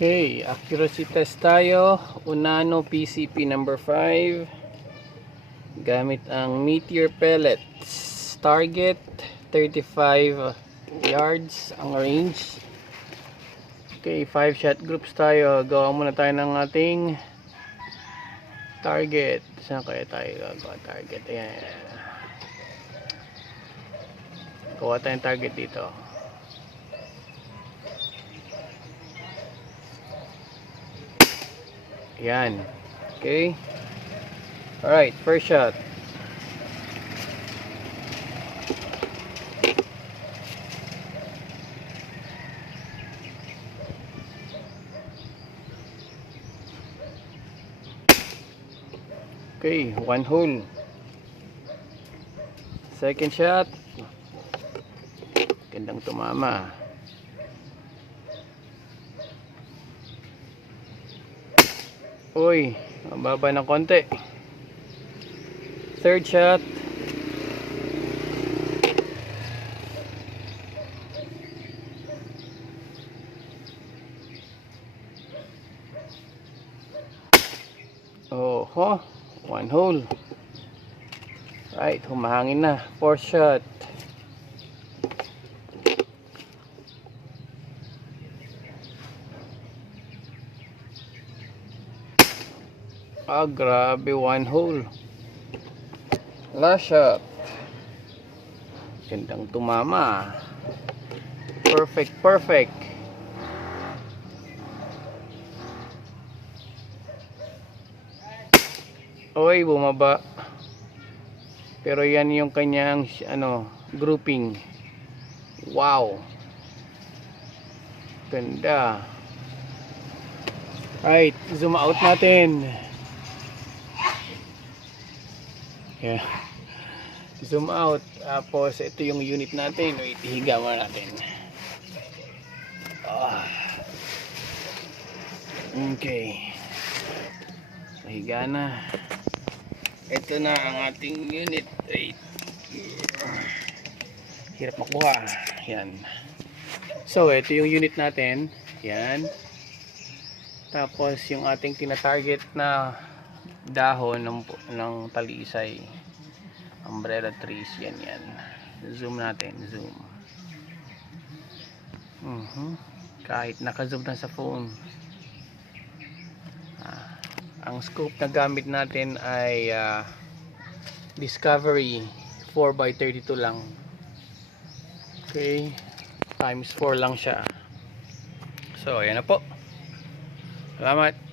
Okay, accuracy test tayo. Unano PCP number 5. Gamit ang Meteor pellets. Target 35 yards ang range. Okay, 5 shot groups tayo. Gawa muna tayo ng ating target. Saan kaya tayo gagawa target? Ayan. Gawa tayong target dito. Yan. Okay. Alright, first shot. Okay, one hole. Second shot. Gandang tumama. Uy, mababa ng konti. Third shot. Oh, one hole. Right, humahangin na. Fourth shot. Ah, grabe, one hole. Last shot. Gandang tumama. Perfect, perfect. Oy, bumaba. Pero yan yung kanyang grouping. Wow. Ganda. Right, zoom out natin. Yeah. Zoom out. Tapos ito yung unit natin. Wait, higa muna natin. Okay. Higa na. Ito na ang ating unit. Wait. Hirap makuha. Yan. So, ito yung unit natin. Yan. Tapos yung ating tinatarget na dahon ng talisay, umbrella trees, yan. Zoom natin, zoom. Kahit naka-zoom na sa phone. Ang scope na gamit natin ay Discovery 4x32 lang. Okay, times 4 lang siya. So ayan na po. Salamat.